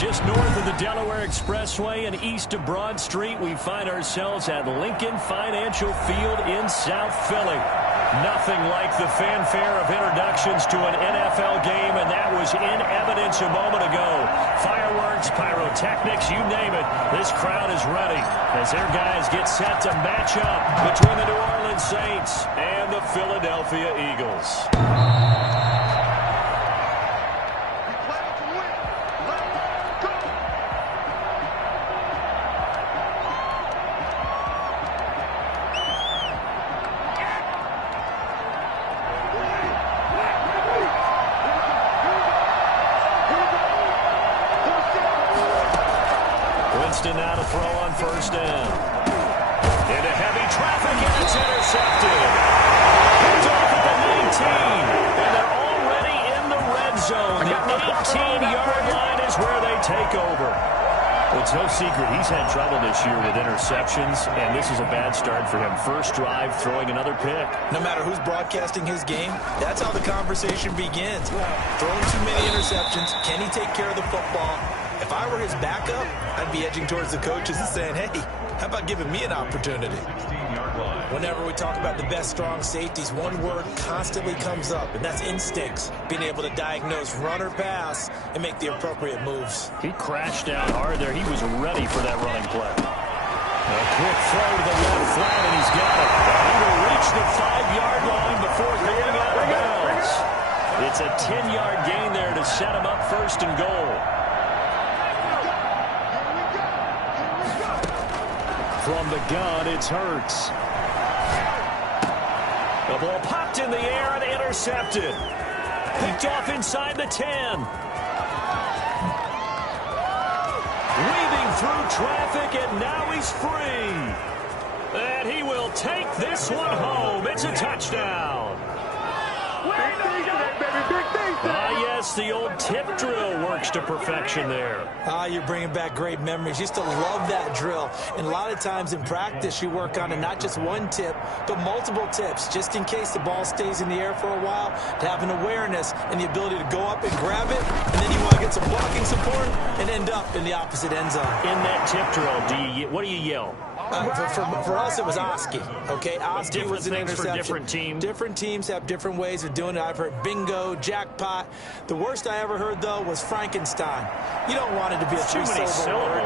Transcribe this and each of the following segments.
Just north of the Delaware Expressway and east of Broad Street, we find ourselves at Lincoln Financial Field in South Philly. Nothing like the fanfare of introductions to an NFL game, and that was in evidence a moment ago. Fireworks, pyrotechnics, you name it. This crowd is ready as their guys get set to match up between the New Orleans Saints and the Philadelphia Eagles. Now to throw on first down. Into heavy traffic, and it's intercepted. Picked off at the 19, and they're already in the red zone. The 18-yard line is where they take over. Well, it's no secret he's had trouble this year with interceptions, and this is a bad start for him. First drive, throwing another pick. No matter who's broadcasting his game, that's how the conversation begins. Throwing too many interceptions, can he take care of the football? If I were his backup, I'd be edging towards the coaches and saying, hey, how about giving me an opportunity? Whenever we talk about the best strong safeties, one word constantly comes up, and that's instincts. Being able to diagnose run or pass and make the appropriate moves. He crashed down hard there. He was ready for that running play. A quick throw to the left flat, and he's got it. He will reach the 5-yard line before going out of bounds. It's a 10-yard gain there to set him up first and goal. From the gun, it's Hurts. The ball popped in the air and intercepted. Picked off inside the 10. Weaving through traffic, and now he's free. And he will take this one home. It's a touchdown. Yes, the old tip drill works to perfection there. You're bringing back great memories. Used to love that drill. And a lot of times in practice, you work on it, not just one tip, but multiple tips, just in case the ball stays in the air for a while, to have an awareness and the ability to go up and grab it, and then you want to get some blocking support and end up in the opposite end zone. In that tip drill, what do you yell? For us, it was Oski. Okay, Oski was an interception. For different teams. Different teams have different ways of doing it. I've heard bingo, jackpot. The worst I ever heard, though, was Frankenstein. You don't want it to be a three-syllable word.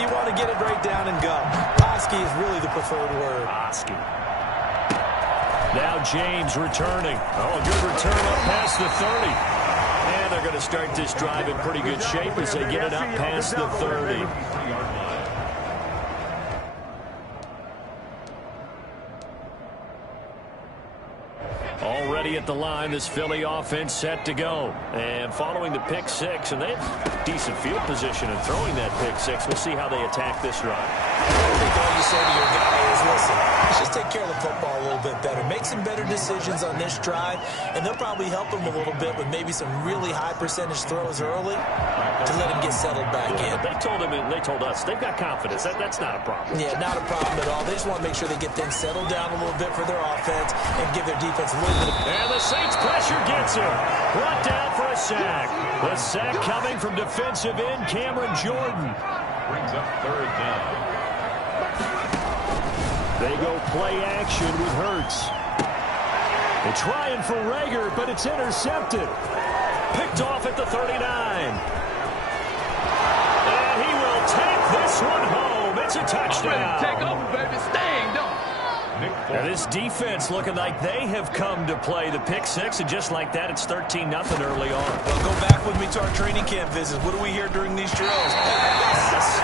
You want to get it right down and go. Oski is really the preferred word. Oski. Now James returning. Oh, a good return up past the 30. And they're going to start this drive in pretty good shape as they get it up past the 30. Already at the line, this Philly offense set to go. And following the pick six, and they have decent field position in throwing that pick six. We'll see how they attack this drive. I think all you say to your guy is, listen, let's just take care of the football a little bit better. Make some better decisions on this drive, and they'll probably help him a little bit with maybe some really high percentage throws early to let him get settled back in. But they told us they've got confidence. That's not a problem. Yeah, not a problem at all. They just want to make sure they get things settled down a little bit for their offense and give their defense a little bit of... And the Saints pressure gets him. Brought down for a sack. The sack coming from defensive end Cameron Jordan. Brings up third down. They go play action with Hurts. They're trying for Rager, but it's intercepted. Picked off at the 39. And he will take this one home. It's a touchdown. Take over, baby. Staying, don't. Now this defense looking like they have come to play the pick six, and just like that, it's 13-0 early on. Well, go back with me to our training camp visits. What do we hear during these drills? Pass.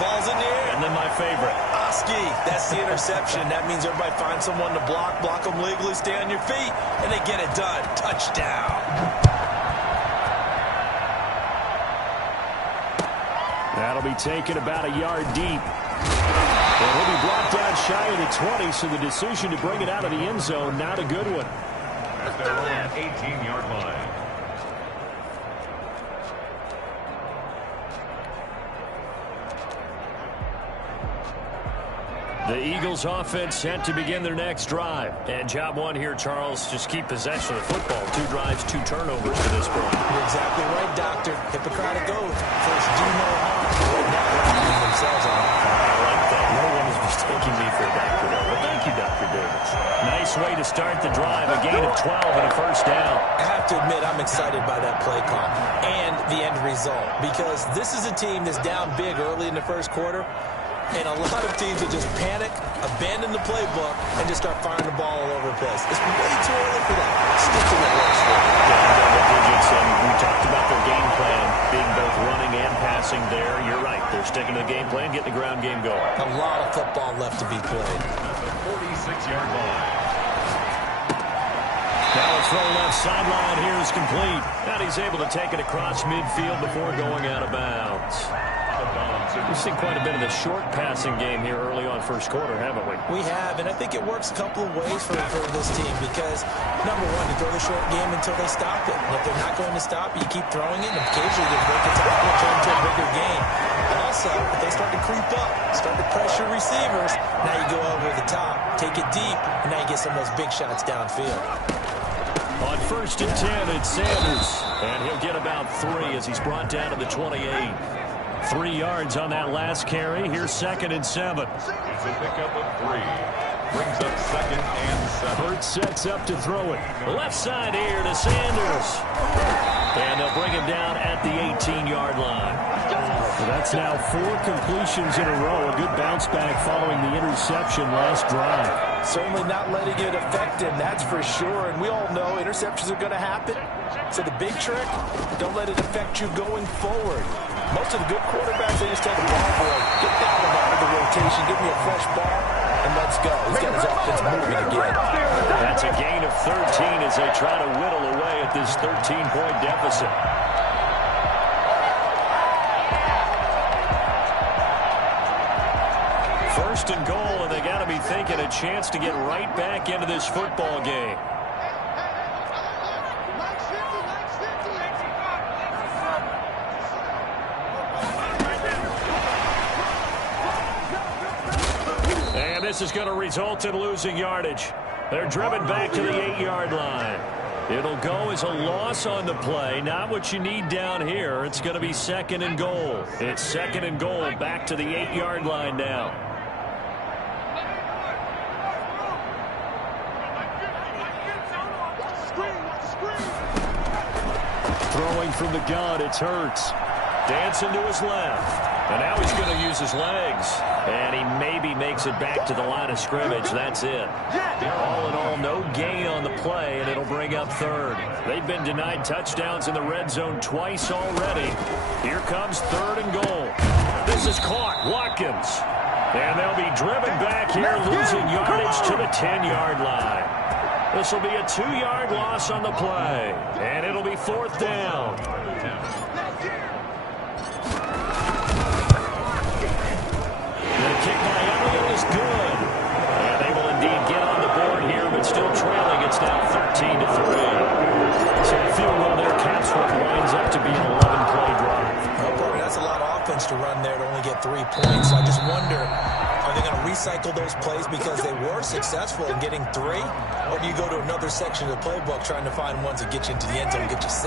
Ball's in the air. And then my favorite. Oski. That's the interception. That means everybody finds someone to block them legally, stay on your feet, and they get it done. Touchdown. That'll be taken about a yard deep. And he'll be brought down shy of the 20, so the decision to bring it out of the end zone, not a good one. That's their own 18-yard line. The Eagles offense set to begin their next drive. And job one here, Charles, just keep possession of the football. 2 drives, 2 turnovers to this point. You're exactly right, Doctor. Hippocratic oath. First, do no harm. Right now, they're hurting themselves on that. I like that. No one is mistaking me for a doctor, though. Well, thank you, Dr. Davis. Nice way to start the drive. A gain of 12 and a first down. I have to admit, I'm excited by that play call and the end result, because this is a team that's down big early in the first quarter. And a lot of teams will just panic, abandon the playbook, and just start firing the ball all over the place. It's way too early for that. Stick to what works for them. Down double digits, and we talked about their game plan being both running and passing there. You're right. They're sticking to the game plan, getting the ground game going. A lot of football left to be played. 46-yard line. Now a throw left sideline here is complete. And he's able to take it across midfield before going out of bounds. We've seen quite a bit of the short passing game here early on first quarter, haven't we? We have, and I think it works a couple of ways for this team because, number one, you throw the short game until they stop it. And if they're not going to stop it, you keep throwing it, and occasionally they break it down and turn into a bigger game. And also, if they start to creep up, start to pressure receivers, now you go over the top, take it deep, and now you get some of those big shots downfield. On 1st and 10, it's Sanders. And he'll get about 3 as he's brought down to the 28. 3 yards on that last carry. Here's 2nd and 7. It's a pickup of 3. Brings up 2nd and 7. Hurts sets up to throw it. Left side here to Sanders. And they'll bring him down at the 18-yard line. Well, that's now 4 completions in a row. A good bounce back following the interception last drive. Certainly not letting it affect him, that's for sure. And we all know interceptions are going to happen. So the big trick, don't let it affect you going forward. Most of the good quarterbacks, they just tell the ball boy, get that one out of the rotation, give me a fresh ball, and let's go. He's got his offense moving again. That's a gain of 13 as they try to whittle away at this 13-point deficit. First and goal, and they got to be thinking a chance to get right back into this football game. And this is going to result in losing yardage. They're driven back to the 8-yard line. It'll go as a loss on the play. Not what you need down here. It's going to be 2nd and goal. It's 2nd and goal back to the 8-yard line now. Throwing from the gun, it's Hurts. Dancing to his left. And now he's going to use his legs. And he maybe makes it back to the line of scrimmage. That's it. All in all, no gain on the play, and it'll bring up 3rd. They've been denied touchdowns in the red zone twice already. Here comes 3rd and goal. This is caught. Watkins. And they'll be driven back here, losing yardage to the 10-yard line. This will be a 2-yard loss on the play. And it'll be 4th down. The kick by Elliott is good. And they will indeed get on the board here, but still trailing. It's now 13-3. So a field goal there. Caps what winds up to be an 11-play drive. No problem. That's a lot of offense to run there to only get 3 points. I just wonder, are they going to recycle those plays because they were successful in getting 3? Or do you go to another section of the playbook trying to find ones that get you into the end zone and get you 6?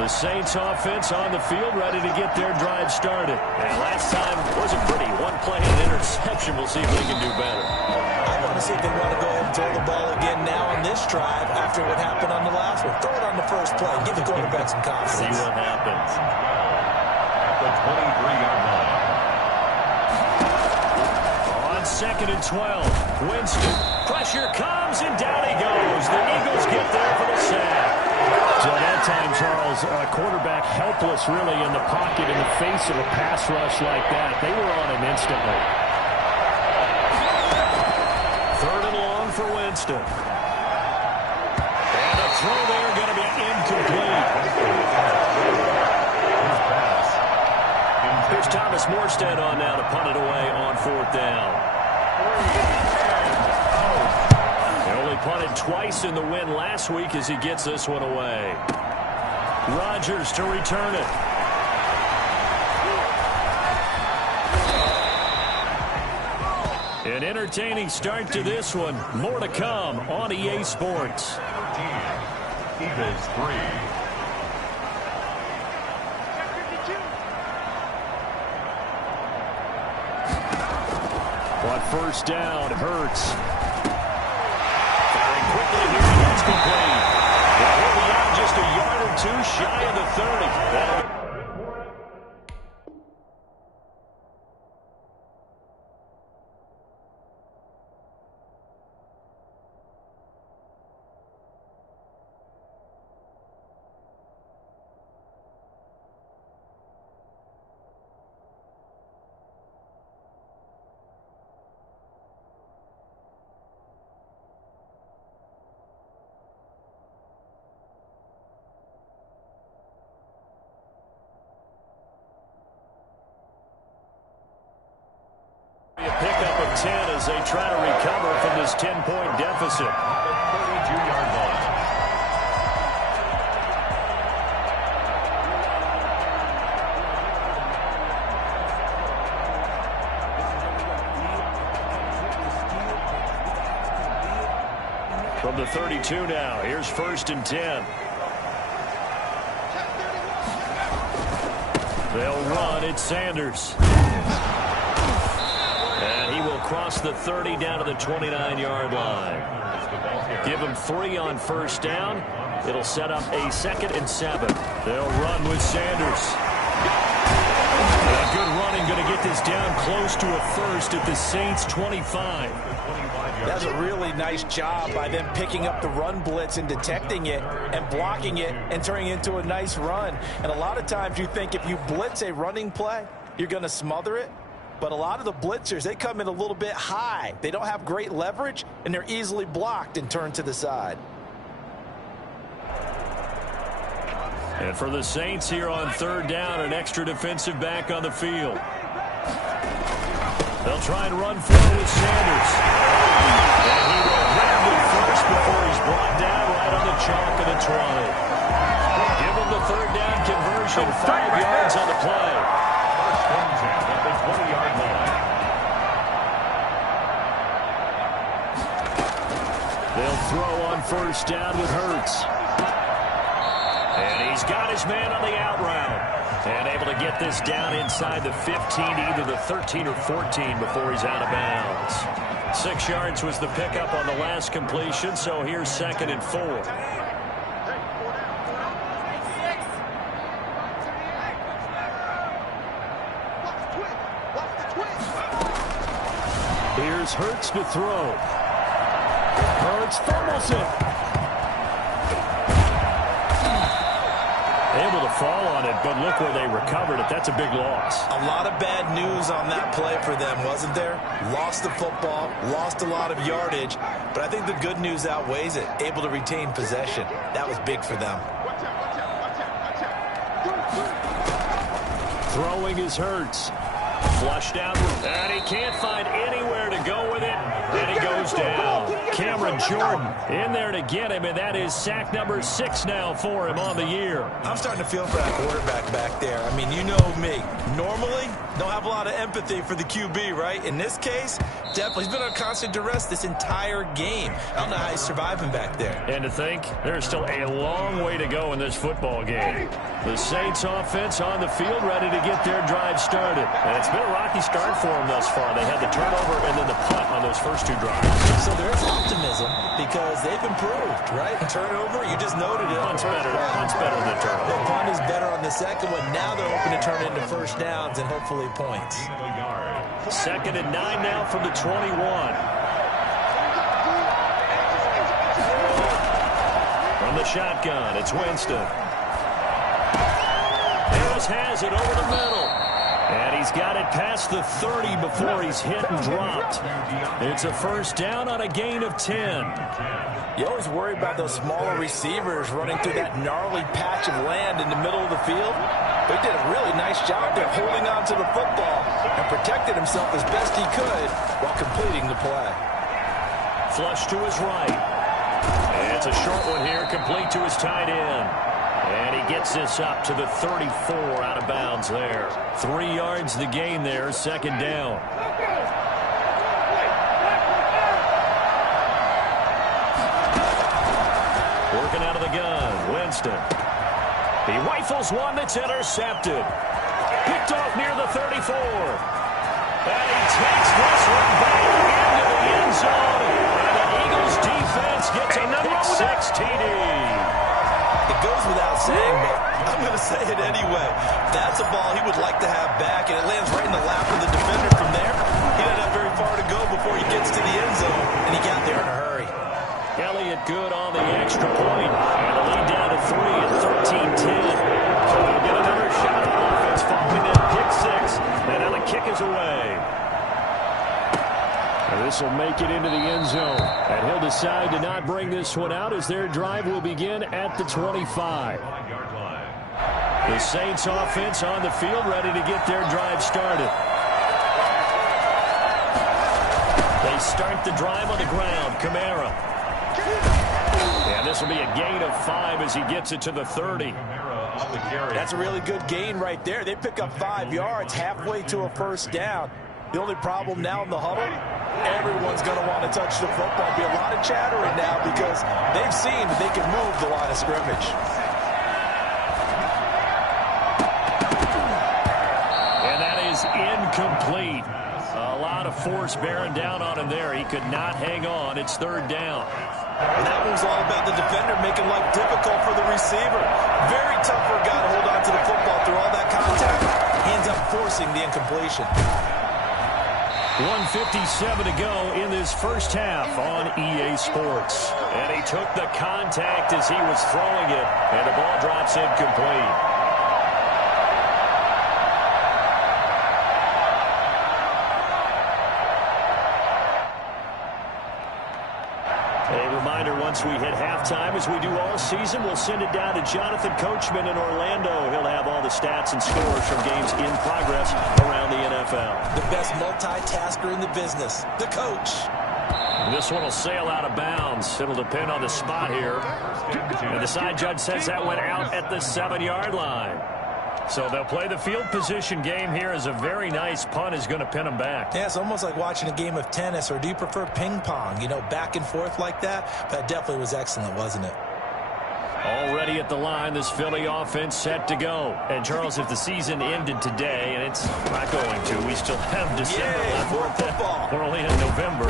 The Saints offense on the field ready to get their drive started. And last time wasn't pretty. 1 play and interception. We'll see if they can do better. I want to see if they want to go ahead and throw the ball again now on this drive after what happened on the last one. Throw it on the first play. Give the quarterback some confidence. See what happens. At the 23-yard line. On 2nd and 12. Winston. Pressure comes, and down he goes. The Eagles get there for the sack. So that time, Charles, quarterback helpless really in the pocket in the face of a pass rush like that. They were on him instantly. 3rd and long for Winston. And a throw there going to be incomplete. Here's Thomas Morstead on now to punt it away on 4th down. They only punted twice in the win last week as he gets this one away. Rodgers to return it. An entertaining start to this one. More to come on EA Sports. Eagles 3. On first down, Hurts. Firing quickly here, and that's complete. He'll be out just a yard or two shy of the 30. A pickup of 10 as they try to recover from this 10-point deficit. The 32-yard line. From the 32 now, here's first and 10. They'll run. It's Sanders. And he will cross the 30 down to the 29-yard line. Give him 3 on first down. It'll set up a 2nd and 7. They'll run with Sanders. And good running, going to get this down close to a first at the Saints' 25. That's a really nice job by them picking up the run blitz and detecting it and blocking it and turning it into a nice run. And a lot of times you think if you blitz a running play, you're going to smother it. But a lot of the blitzers, they come in a little bit high. They don't have great leverage, and they're easily blocked and turned to the side. And for the Saints here on third down, an extra defensive back on the field. They'll try and run for it with Sanders. And he will grab it first before he's brought down right on the chalk of the 20. Give him the third down conversion, 5 yards on the play. At the 20-yard line. They'll throw on first down with Hurts. And he's got his man on the out route. And able to get this down inside the 15, either the 13 or 14 before he's out of bounds. 6 yards was the pickup on the last completion, so here's 2nd and 4. Here's Hurts to throw. Hurts fumbles it. Able to fall on it, but look where they recovered it. That's a big loss. A lot of bad news on that play for them, wasn't there? Lost the football, lost a lot of yardage, but I think the good news outweighs it. Able to retain possession. That was big for them. Throwing is Hurts. Flushed out, and he can't find anywhere to go with it, and he goes down. Cameron Jordan in there to get him, and that is sack number 6 now for him on the year. I'm starting to feel for that quarterback back there. I mean, you know me. Normally, don't have a lot of empathy for the QB, right? In this case, definitely. He's been on constant duress this entire game. I don't know how he's surviving back there. And to think, there's still a long way to go in this football game. The Saints offense on the field ready to get their drive started. And it's been a rocky start for them thus far. They had the turnover and then the punt on those first 2 drives. So there's optimism because they've improved, right? Turnover, you just noted it. Punt's better than the turnover. The punt is better on the second one. Now they're hoping to turn into first downs and hopefully points. 2nd and 9 now from the 21. From the shotgun, it's Winston. Harris has it over the middle. And he's got it past the 30 before he's hit and dropped. It's a first down on a gain of 10. You always worry about those smaller receivers running through that gnarly patch of land in the middle of the field. But he did a really nice job there holding on to the football and protected himself as best he could while completing the play. Flush to his right. And it's a short one here, complete to his tight end. And he gets this up to the 34 out of bounds there. 3 yards the gain there, 2nd down. working out of the gun. Winston. He rifles one that's intercepted. Picked off near the 34. And he takes this one back into the end zone. And the Eagles defense gets a pick 6 TD. It goes without saying, but I'm going to say it anyway. That's a ball he would like to have back, and it lands right in the lap of the defender from there. He doesn't have very far to go before he gets to the end zone, and he got there in a hurry. Elliott good on the extra point, and the lead down to 3 at 13-10. So they'll get another shot on offense following that pick 6, and now the kick is away. This will make it into the end zone, and he'll decide to not bring this one out as their drive will begin at the 25. The Saints offense on the field ready to get their drive started. They start the drive on the ground. Kamara. And this will be a gain of 5 as he gets it to the 30. That's a really good gain right there. They pick up 5 yards halfway to a first down. The only problem now in the huddle, everyone's going to want to touch the football. Be a lot of chattering now because they've seen that they can move the line of scrimmage. And that is incomplete. A lot of force bearing down on him there. He could not hang on. It's third down. And that one's all about the defender making life difficult for the receiver. Very tough for a guy to hold on to the football through all that contact. He ends up forcing the incompletion. 1:57 to go in this first half on EA Sports. And he took the contact as he was throwing it, and the ball drops incomplete. A reminder, once we hit halftime, as we do all season, we'll send it down to Jonathan Coachman in Orlando. He'll have all the stats and scores from games in progress around the NFL. The best multitasker in the business, the coach. This one will sail out of bounds. It'll depend on the spot here. And the side judge says that went out at the 7-yard line. So they'll play the field position game here as a very nice punt is going to pin them back. Yeah, it's almost like watching a game of tennis, or do you prefer ping pong? You know, back and forth like that? That definitely was excellent, wasn't it? Already at the line, this Philly offense set to go. And, Charles, if the season ended today, and it's not going to, we still have December left. More football. We're only in November.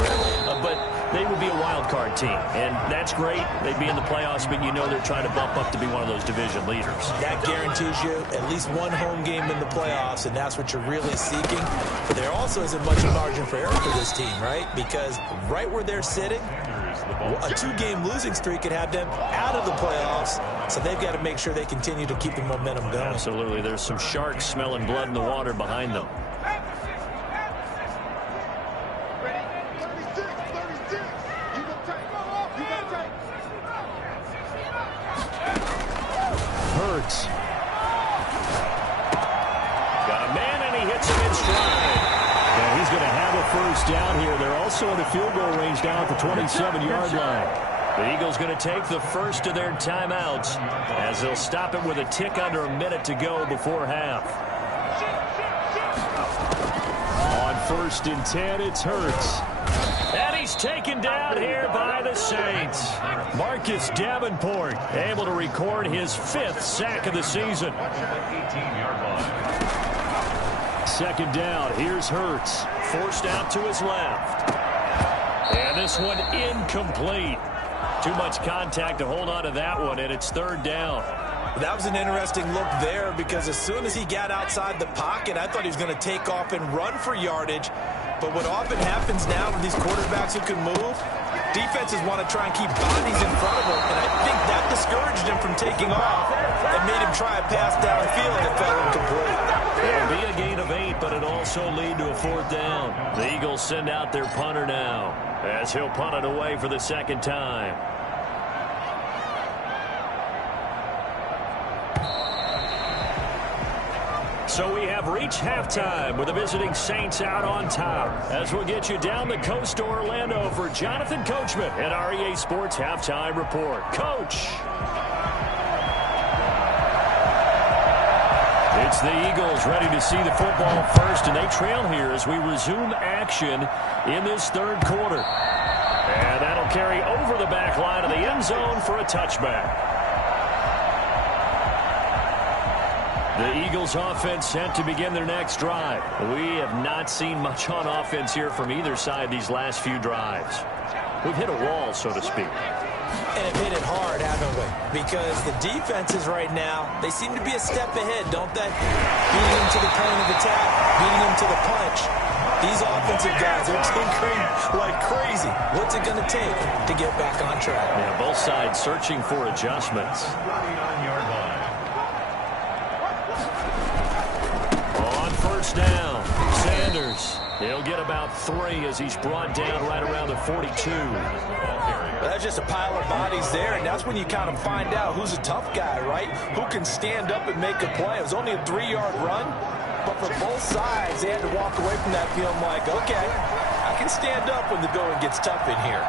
But they would be a wild card team, and that's great. They'd be in the playoffs, but you know they're trying to bump up to be one of those division leaders. That guarantees you at least one home game in the playoffs, and that's what you're really seeking. But there also isn't much margin for error for this team, right? Because right where they're sitting, a 2-game losing streak could have them out of the playoffs, so they've got to make sure they continue to keep the momentum going. Absolutely. There's some sharks smelling blood in the water behind them. Hurts. Got a man, and he hits him in stride. And he's going to have a first down here. They're also in the field goal range down at the 27-yard line. The Eagles going to take the first of their timeouts as they'll stop it with a tick under a minute to go before half. On 1st and 10, it's Hurts. And he's taken down here by the Saints. Marcus Davenport able to record his 5th sack of the season. 2nd down, here's Hurts. Forced out to his left. And this one incomplete. Too much contact to hold on to that one, and it's 3rd down. That was an interesting look there because as soon as he got outside the pocket, I thought he was going to take off and run for yardage. But what often happens now with these quarterbacks who can move, defenses want to try and keep bodies in front of them, and I think that discouraged him from taking off and made him try a pass downfield that fell incomplete. It'll be a gain of 8, but it'll also lead to a 4th down. The Eagles send out their punter now as he'll punt it away for the 2nd time. So we have reached halftime with the visiting Saints out on top. As we'll get you down the coast to Orlando for Jonathan Coachman at our EA Sports Halftime Report. Coach. It's the Eagles ready to see the football first, and they trail here as we resume action in this 3rd quarter. And that'll carry over the back line of the end zone for a touchback. The Eagles offense set to begin their next drive. We have not seen much on offense here from either side these last few drives. We've hit a wall, so to speak. And have hit it hard, haven't we? Because the defenses right now, they seem to be a step ahead, don't they? Beating them to the point of attack, beating them to the punch. These offensive guys are tinkering like crazy. What's it going to take to get back on track? Yeah, both sides searching for adjustments. On first down, Sanders. He'll get about 3 as he's brought down right around the 42. That's just a pile of bodies there, and that's when you kind of find out who's a tough guy, right? Who can stand up and make a play. It was only a 3-yard run, but for both sides, they had to walk away from that feeling like, okay, I can stand up when the going gets tough in here.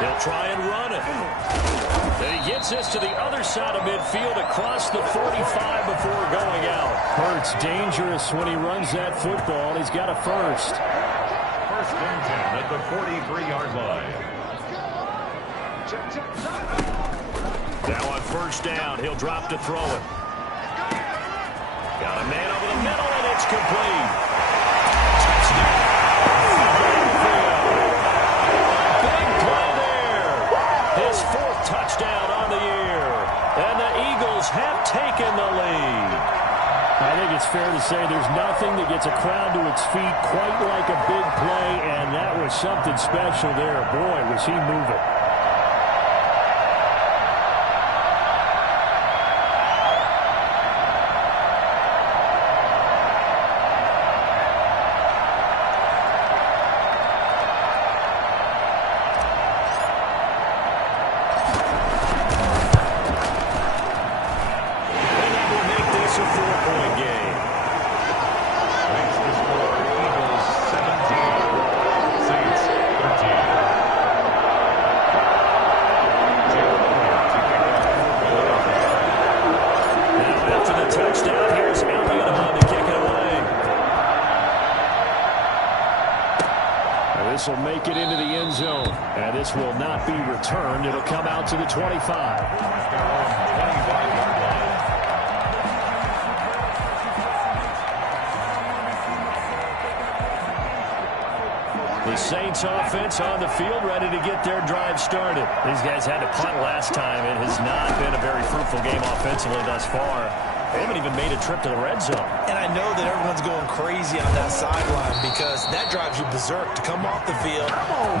They'll try and run it. And he gets this to the other side of midfield across the 45 before going out. Hurts dangerous when he runs that football. He's got a first. First and 10 at the 43-yard line. Now on first down, he'll drop to throw it. Got a man over the middle, and it's complete. Touchdown! Big play there. His 4th touchdown on the year. And the Eagles have taken the lead. I think it's fair to say there's nothing that gets a crowd to its feet quite like a big play, and that was something special there. Boy, was he moving. This will make it into the end zone. And this will not be returned. It'll come out to the 25. The Saints offense on the field ready to get their drive started. These guys had to punt last time. It has not been a very fruitful game offensively thus far. They haven't even made a trip to the red zone. And I know that everyone's going crazy on that sideline because that drives you berserk to come off the field,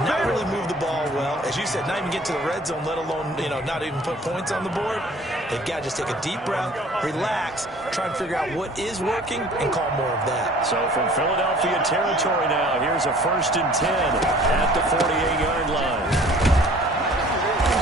not really move the ball well. As you said, not even get to the red zone, let alone, not even put points on the board. They've got to just take a deep breath, relax, try and figure out what is working, and call more of that. So from Philadelphia territory now, here's a 1st and 10 at the 48-yard line.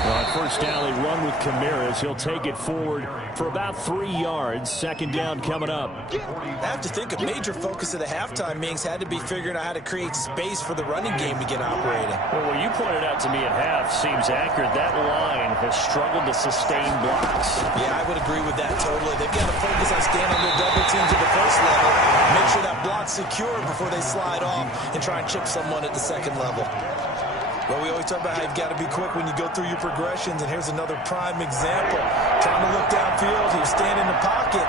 On first down, they run with Camaras. He'll take it forward for about 3 yards. 2nd down coming up. I have to think a major focus of the halftime meetings had to be figuring out how to create space for the running game to get operating. Well, what you pointed out to me at half seems accurate. That line has struggled to sustain blocks. Yeah, I would agree with that totally. They've got to focus on staying under double teams at the first level, make sure that block's secure before they slide off and try and chip someone at the 2nd level. Well, we always talk about how you've got to be quick when you go through your progressions, and here's another prime example. Trying to look downfield, he was standing in the pocket,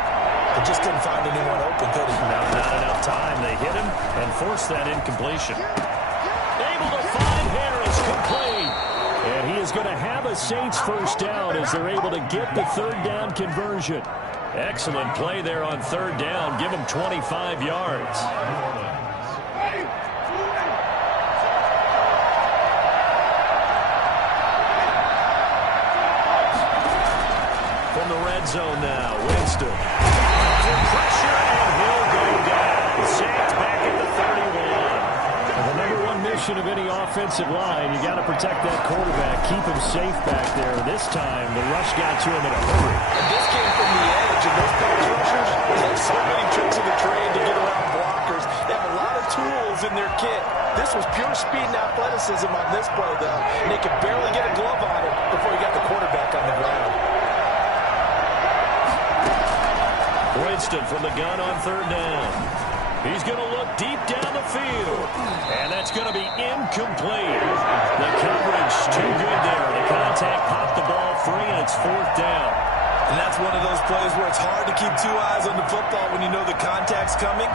but just couldn't find anyone open, could he? No, not enough time. They hit him and forced that incompletion. Able to find Harris, complete. And he is going to have a Saints first down as they're able to get the 3rd down conversion. Excellent play there on 3rd down. Give him 25 yards. From the red zone now, Winston. Pressure, and he'll go down. Saints back at the 31. The number one mission of any offensive line, you got to protect that quarterback, keep him safe back there. This time, the rush got to him in a hurry. And this came from the edge, and those pass rushers, they have so many tricks of the trade to get around blockers. They have a lot of tools in their kit. This was pure speed and athleticism on this play, though. And they could barely get a glove on it before he got the quarterback on the ground. Winston from the gun on 3rd down. He's going to look deep down the field. And that's going to be incomplete. The coverage too good there. The contact popped the ball free, and it's 4th down. And that's one of those plays where it's hard to keep 2 eyes on the football when you know the contact's coming,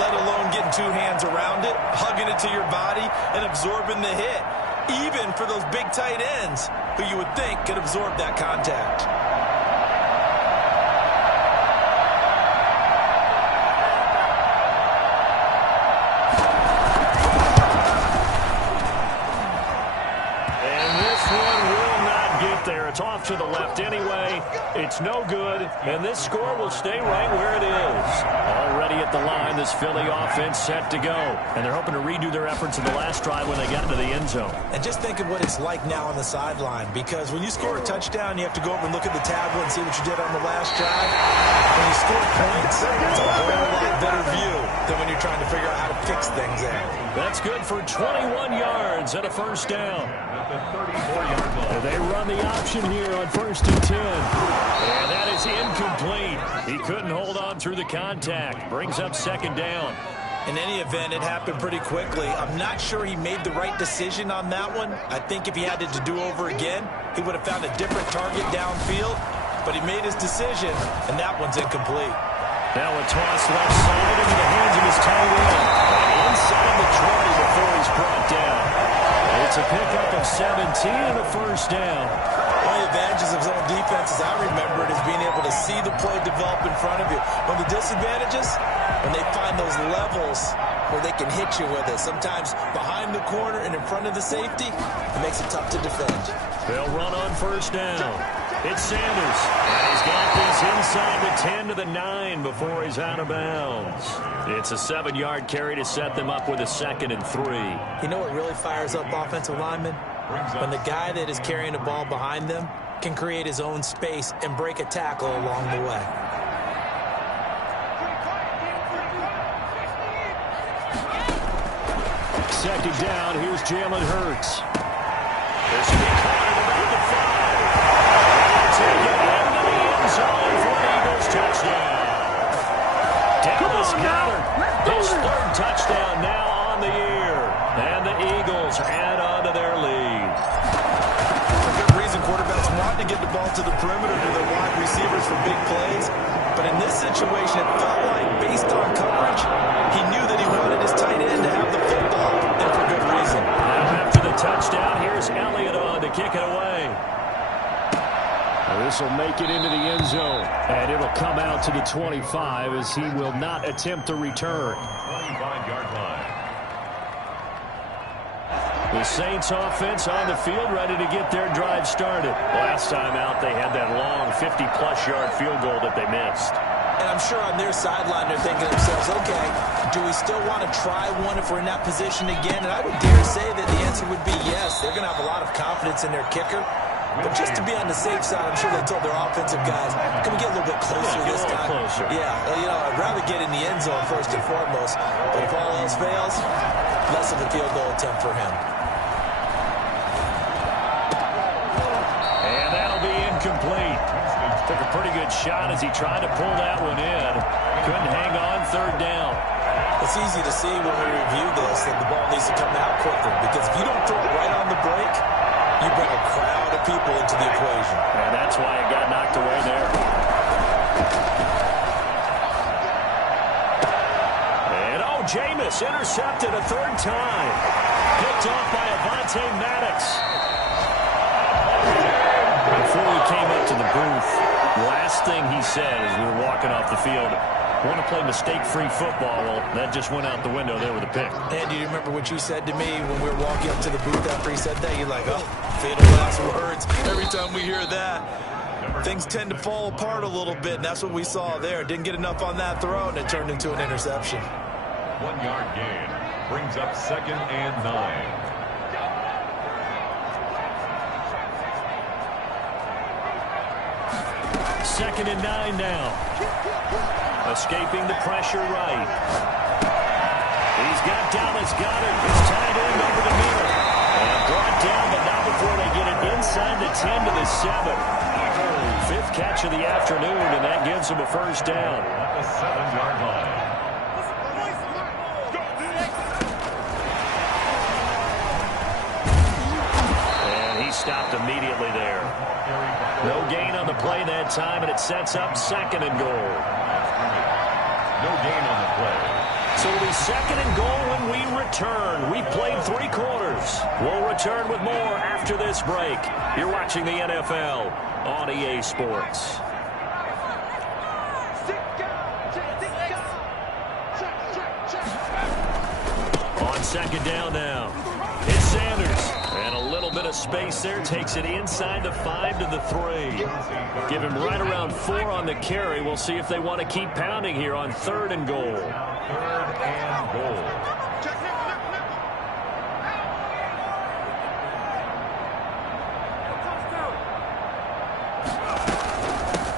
let alone getting 2 hands around it, hugging it to your body, and absorbing the hit, even for those big tight ends who you would think could absorb that contact. It's off to the left anyway. It's no good, and this score will stay right where it is. Already at the line, this Philly offense set to go. And they're hoping to redo their efforts in the last drive when they got into the end zone. And just think of what it's like now on the sideline, because when you score a touchdown, you have to go over and look at the tablet and see what you did on the last drive. When you score points, it's a whole lot better view than when you're trying to figure out how to fix things there. That's good for 21 yards and a 1st down. They run the option here on 1st and 10. And that is incomplete. He couldn't hold on through the contact. Brings up 2nd down. In any event, it happened pretty quickly. I'm not sure he made the right decision on that one. I think if he had it to do over again, he would have found a different target downfield. But he made his decision, and that one's incomplete. Now a toss left side into the hands of his tight end. Inside the 20 before he's brought down. It's a pickup of 17 and a 1st down. One of the advantages of zone defense, as I remember it, is being able to see the play develop in front of you. One of the disadvantages, when they find those levels where they can hit you with it, sometimes behind the corner and in front of the safety, it makes it tough to defend. They'll run on 1st down. It's Sanders. And he's got this inside the 10 to the 9 before he's out of bounds. It's a 7-yard carry to set them up with a 2nd and 3. You know what really fires up offensive linemen? When the guy that is carrying the ball behind them can create his own space and break a tackle along the way. Second down, here's Jalen Hurts. This will be caught at about the 5. Take it into the end zone for an Eagles touchdown. Dallas Goedert, his 3rd touchdown now on the year. And the Eagles add on to their lead. For good reason, quarterbacks want to get the ball to the perimeter to their wide receivers for big plays. But in this situation, it felt like, based on coverage, he knew that he wanted his tight end to have the football, and for good reason. Now after the touchdown, here's Elliott on to kick it away. This will make it into the end zone, and it'll come out to the 25 as he will not attempt to return. 25-yard line. The Saints offense on the field, ready to get their drive started. Last time out, they had that long 50-plus yard field goal that they missed. And I'm sure on their sideline they're thinking to themselves, okay, do we still want to try one if we're in that position again? And I would dare say that the answer would be yes. They're going to have a lot of confidence in their kicker. But just to be on the safe side, I'm sure they told their offensive guys, can we get a little bit closer this time? Closer. Yeah, you know, I'd rather get in the end zone first and foremost. But if all else fails, less of a field goal attempt for him. And that'll be incomplete. Took a pretty good shot as he tried to pull that one in. Couldn't hang on 3rd down. It's easy to see when we review this that the ball needs to come out quicker, because if you don't throw it right on the break, you bring a crowd of people into the equation. And that's why it got knocked away there. And Jameis intercepted a 3rd time. Picked off by Avonte Maddox. Before we came up to the booth, last thing he said as we were walking off the field, I want to play mistake-free football. Well, that just went out the window there with a pick. And do you remember what you said to me when we were walking up to the booth after he said that? You're like, oh, fatal last words. Every time we hear that, things tend to fall apart a little bit, and that's what we saw there. Didn't get enough on that throw, and it turned into an interception. 1-yard gain brings up 2nd and 9. Second and 9 now. Escaping the pressure right. He's got Dallas Goedert. His tight end over the middle. And brought down, but not before they get it inside the 10 to the 7. 5th catch of the afternoon, and that gives him a 1st down. At the 7-yard line. stopped immediately there. No gain on the play that time, and it sets up second and goal. No gain on the play. So it'll be second and goal when we return. We've played 3 quarters. We'll return with more after this break. You're watching the NFL on EA Sports. On second down now, it's Sanders. And a little bit of space there, takes it inside the 5 to the 3. Give him right around 4 on the carry. We'll see if they want to keep pounding here on third and goal. Third and goal.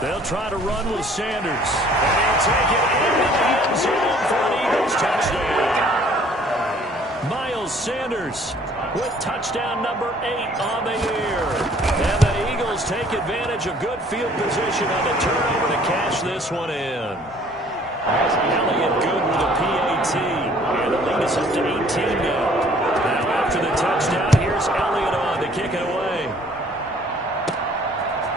They'll try to run with Sanders. And he'll take it into the end zone for an Eagles touchdown. Miles Sanders with touchdown number 8 on the year. And the Eagles take advantage of good field position on the turnover to cash this one in. Elliott good with a PAT. And the lead is up to 18 now. Now after the touchdown, here's Elliott on to kick it away.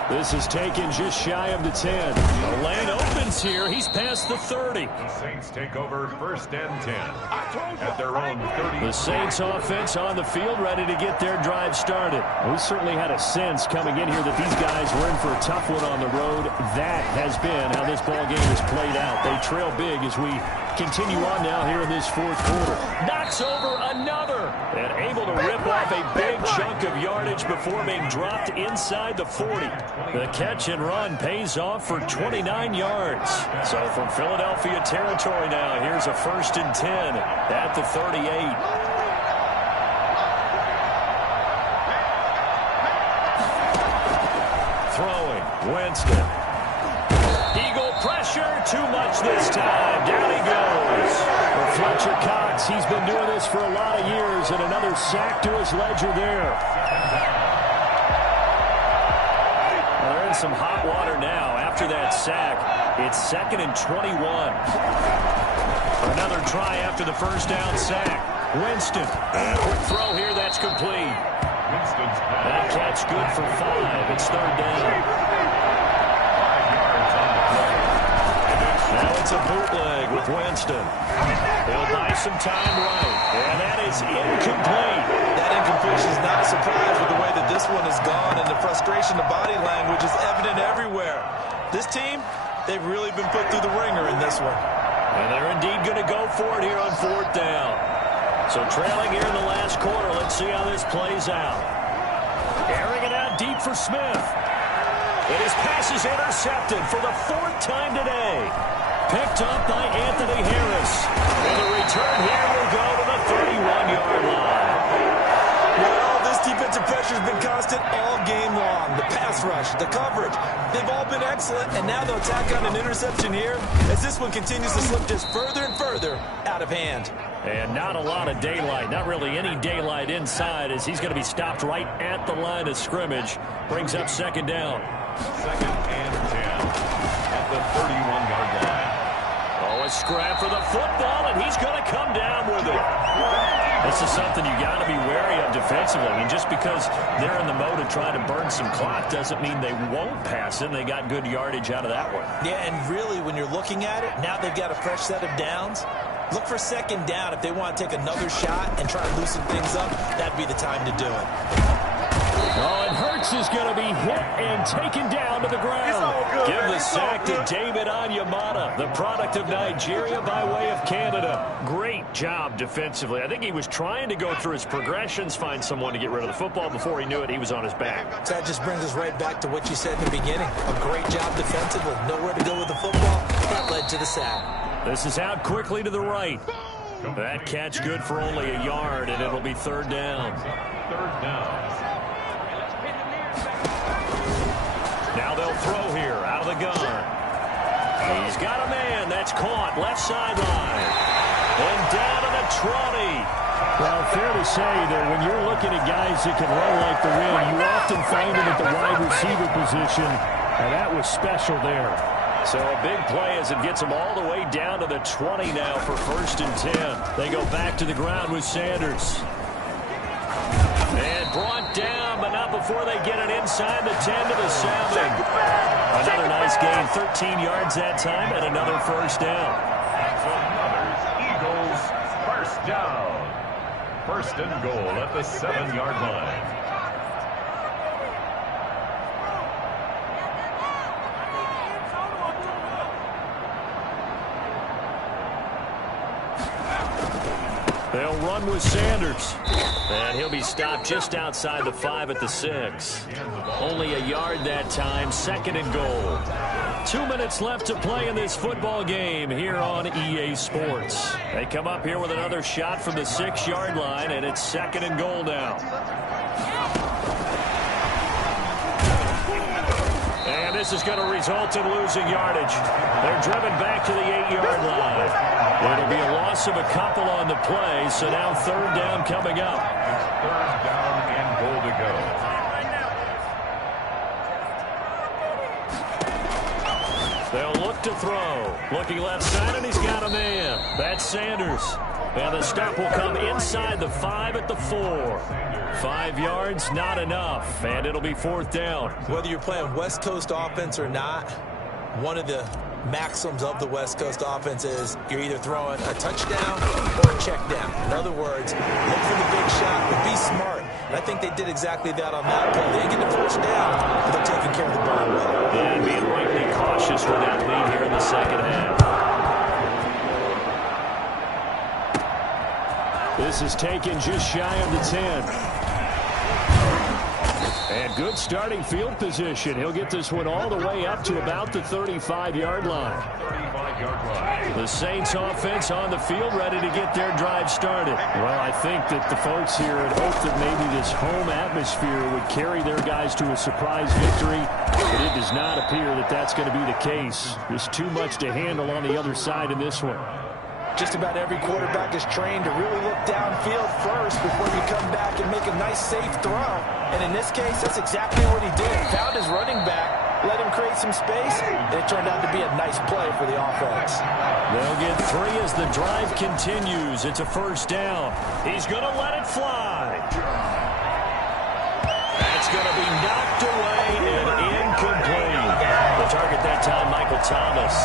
This is taken just shy of the 10. The lane opens here. He's past the 30. The Saints take over first and 10 at their own 30. The Saints offense on the field, ready to get their drive started. We certainly had a sense coming in here that these guys were in for a tough one on the road. That has been how this ball game has played out. They trail big as we continue on now here in this fourth quarter. Knocks over another and able to rip off a big chunk of yardage before being dropped inside the 40. The catch and run pays off for 29 yards. So from Philadelphia territory now, here's a first and 10 at the 38. Throwing, Winston. Eagle pressure, too much this time. Down he goes. For Fletcher Cox, he's been doing this for a lot of years, and another sack to his ledger there. Well, they're in some hot water now after that sack. It's second and 21. Another try after the first down sack. Winston. Quick throw here, that's complete. That catch good for 5. It's third down. Now it's a bootleg with Winston. He'll buy some time right. And that is incomplete. That incompletion is not a surprise with the way that this one has gone, and the frustration, the body language is evident everywhere. This team, they've really been put through the ringer in this one. And they're indeed going to go for it here on fourth down. So trailing here in the last quarter, let's see how this plays out. Airing it out deep for Smith. And his pass is intercepted for the 4th time today. Picked up by Anthony Harris. And the return here will go to the 31-yard line. Well, this defensive pressure has been constant all game long. The pass rush, the coverage, they've all been excellent. And now they'll tack on an interception here as this one continues to slip just further and further out of hand. And not a lot of daylight, not really any daylight inside, as he's going to be stopped right at the line of scrimmage. Brings up second down. Second and 10 at the 31-yard line. Oh, a scrap for the football, and he's going to come down with it. This is something you got to be wary of defensively. I mean, just because they're in the mode of trying to burn some clock doesn't mean they won't pass it. They got good yardage out of that one. Yeah, and really, when you're looking at it, now they've got a fresh set of downs. Look for second down. If they want to take another shot and try to loosen things up, that'd be the time to do it. Oh, and Hurts is going to be hit and taken down to the ground. Give the sack to David Onyemata, the product of Nigeria by way of Canada. Great job defensively. I think he was trying to go through his progressions, find someone to get rid of the football. Before he knew it, he was on his back. So that just brings us right back to what you said in the beginning. A great job defensively. Nowhere to go with the football. That led to the sack. This is out quickly to the right. That catch good for only a yard, and it'll be third down. Third down. Now they'll throw here out of the gun. He's got a man. That's caught. Left sideline. And down to the 20. Well, fair to say that when you're looking at guys that can run like the wind, you often find them at the wide receiver position. And that was special there. So a big play as it gets them all the way down to the 20 now for first and 10. They go back to the ground with Sanders. And brought down, but not before they get it inside the 10 to the 7. Another nice gain, 13 yards that time, and another first down. Eagles, first down. First and goal at the 7-yard line. They'll run with Sanders. And he'll be stopped just outside the 5 at the 6. Only a yard that time, second and goal. 2 minutes left to play in this football game here on EA Sports. They come up here with another shot from the 6-yard line, and it's second and goal now. And this is going to result in losing yardage. They're driven back to the 8-yard line. It'll be a loss of a couple on the play, so now third down coming up. Third down and goal to go. They'll look to throw. Looking left side, and he's got a man. That's Sanders. And the stop will come inside the 5 at the 4. 5 yards, not enough, and it'll be fourth down. Whether you're playing West Coast offense or not, one of the maxims of the West Coast offense is you're either throwing a touchdown or a check down. In other words, look for the big shot, but be smart. And I think they did exactly that on that play. They didn't get the first down, but they're taking care of the ball well. Yeah, and being rightly cautious with that lead here in the second half. This is taken just shy of the 10. And good starting field position. He'll get this one all the way up to about the 35-yard line. 35-yard line. The Saints offense on the field ready to get their drive started. Well, I think that the folks here had hoped that maybe this home atmosphere would carry their guys to a surprise victory, but it does not appear that that's going to be the case. There's too much to handle on the other side in this one. Just about every quarterback is trained to really look downfield first before you come back and make a nice, safe throw. And in this case, that's exactly what he did. Found his running back, let him create some space, and it turned out to be a nice play for the offense. They'll get 3 as the drive continues. It's a first down. He's going to let it fly. That's going to be knocked away and incomplete. The target that time, Michael Thomas.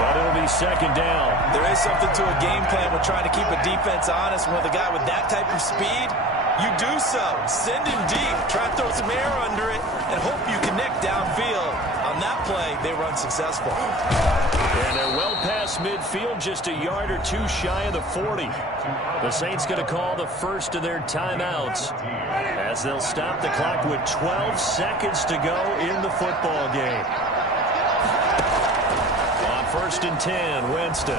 But it'll be second down. There is something to a game plan with trying to keep a defense honest. With a guy with that type of speed, you do so. Send him deep. Try to throw some air under it and hope you connect downfield. On that play, they were unsuccessful. And they're well past midfield, just a yard or two shy of the 40. The Saints going to call the first of their timeouts as they'll stop the clock with 12 seconds to go in the football game. On first and 10, Winston. A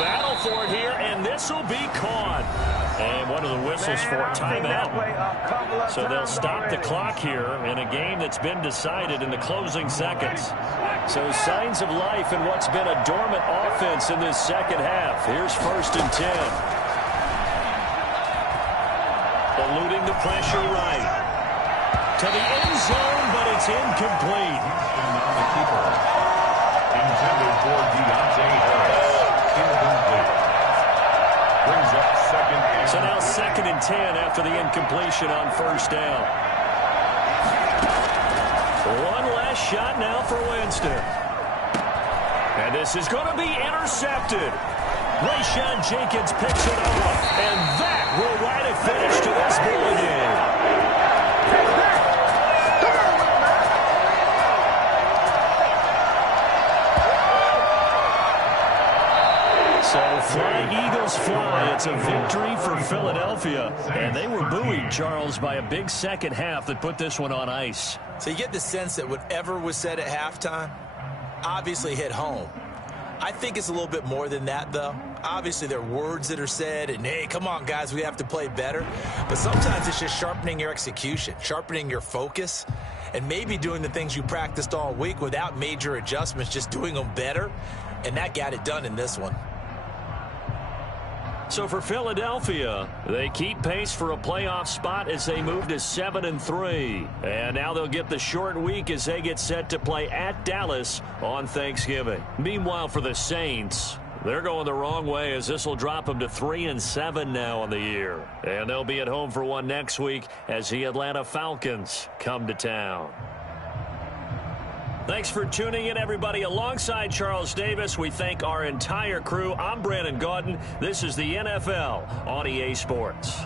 battle for it here, and this will be caught. And one of the whistles for a timeout. So they'll stop the clock here in a game that's been decided in the closing seconds. So signs of life in what's been a dormant offense in this second half. Here's first and 10. Eluding the pressure right. To the end zone, but it's incomplete. Intended for Deontay Harris. Incomplete. Brings up second and So now second and 10 after the incompletion on first down. One last shot now for Winston. And this is going to be intercepted. Rayshawn Jenkins picks it up. And that will write a finish to this ball game. So flying Eagles fly. It's a victory for Philadelphia. And they were buoyed, Charles, by a big second half that put this one on ice. So you get the sense that whatever was said at halftime obviously hit home. I think it's a little bit more than that, though. Obviously, there are words that are said, and, hey, come on, guys, we have to play better. But sometimes it's just sharpening your execution, sharpening your focus, and maybe doing the things you practiced all week without major adjustments, just doing them better. And that got it done in this one. So for Philadelphia, they keep pace for a playoff spot as they move to 7-3. And now they'll get the short week as they get set to play at Dallas on Thanksgiving. Meanwhile, for the Saints, They're going the wrong way as this will drop them to 3-7 now on the year. And they'll be at home for one next week as the Atlanta Falcons come to town. Thanks for tuning in, everybody. Alongside Charles Davis, we thank our entire crew. I'm Brandon Gaudin. This is the NFL on EA Sports.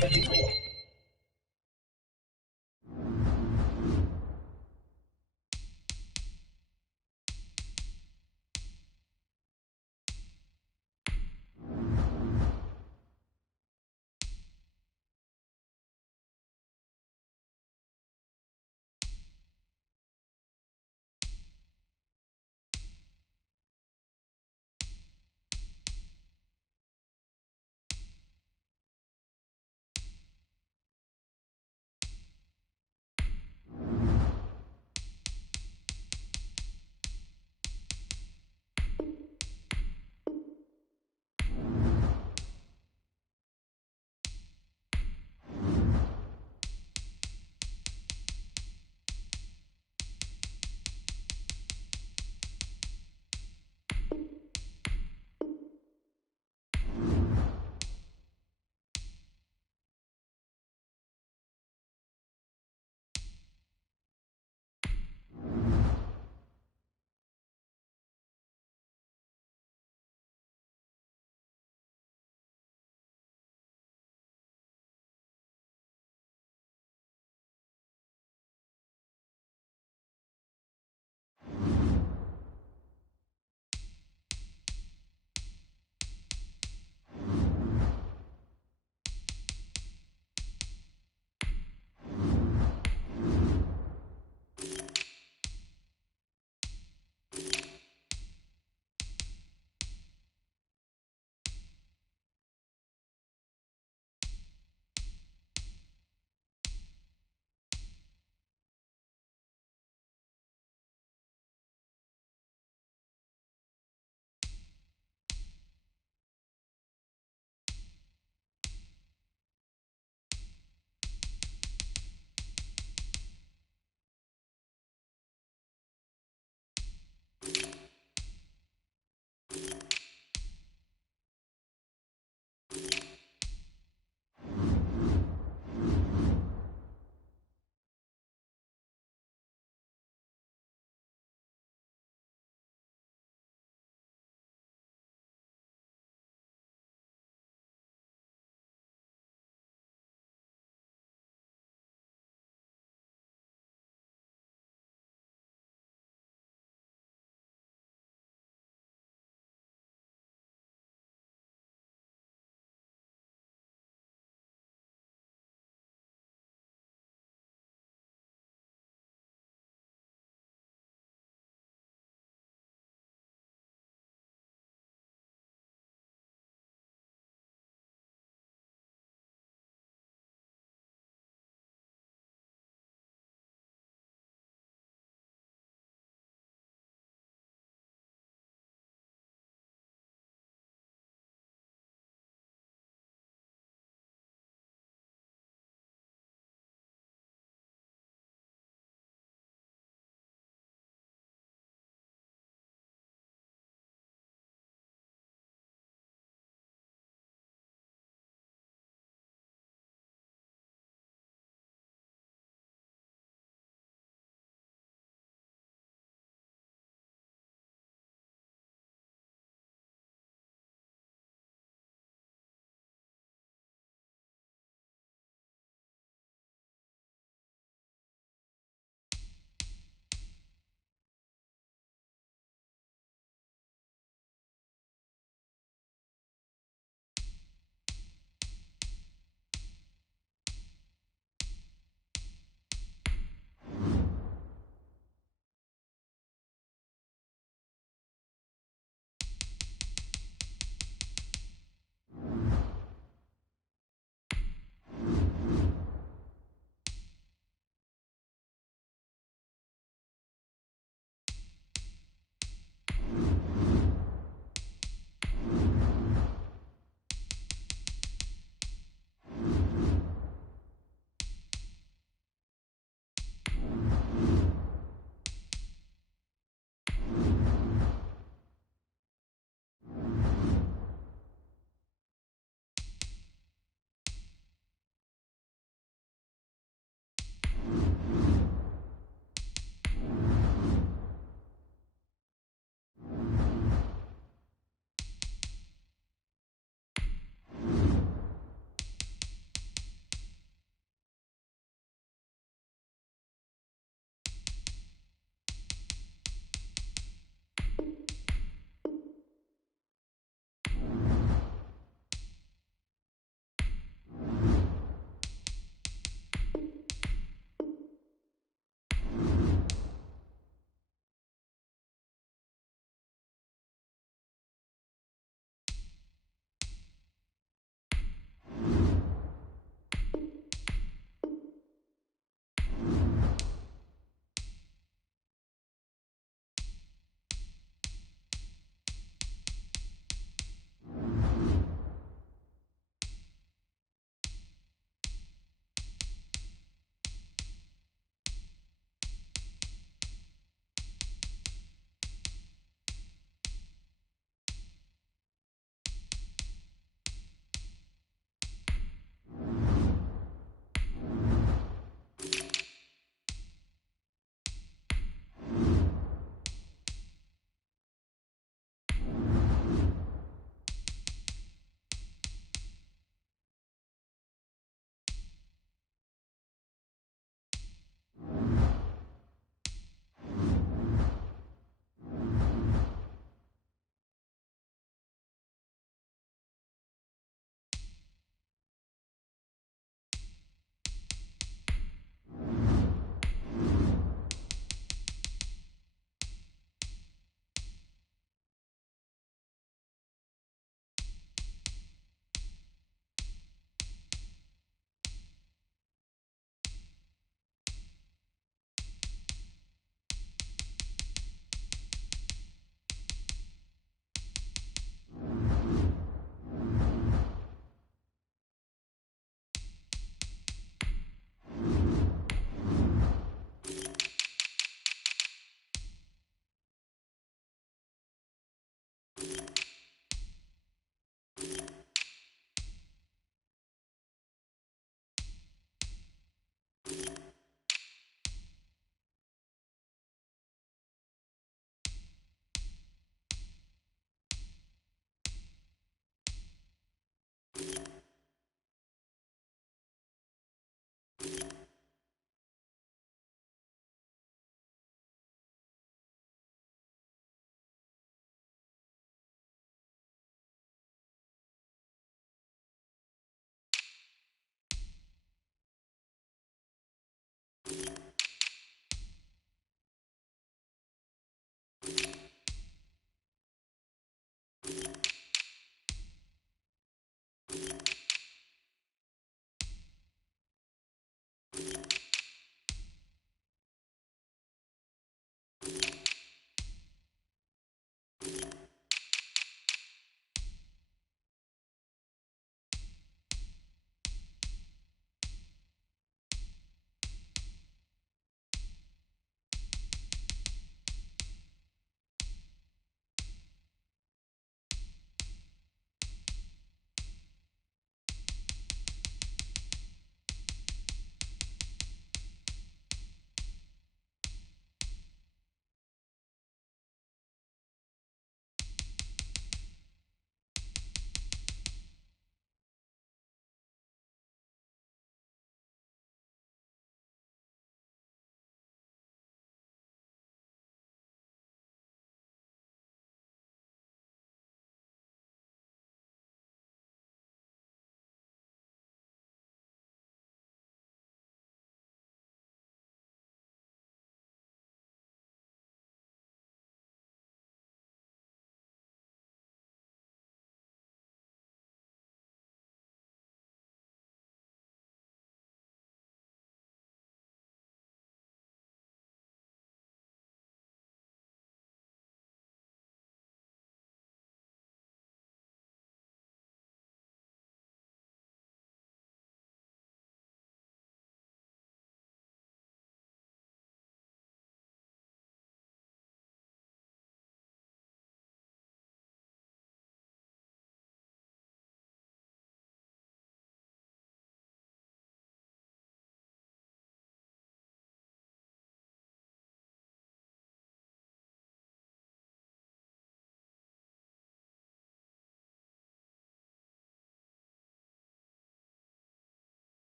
Thank you.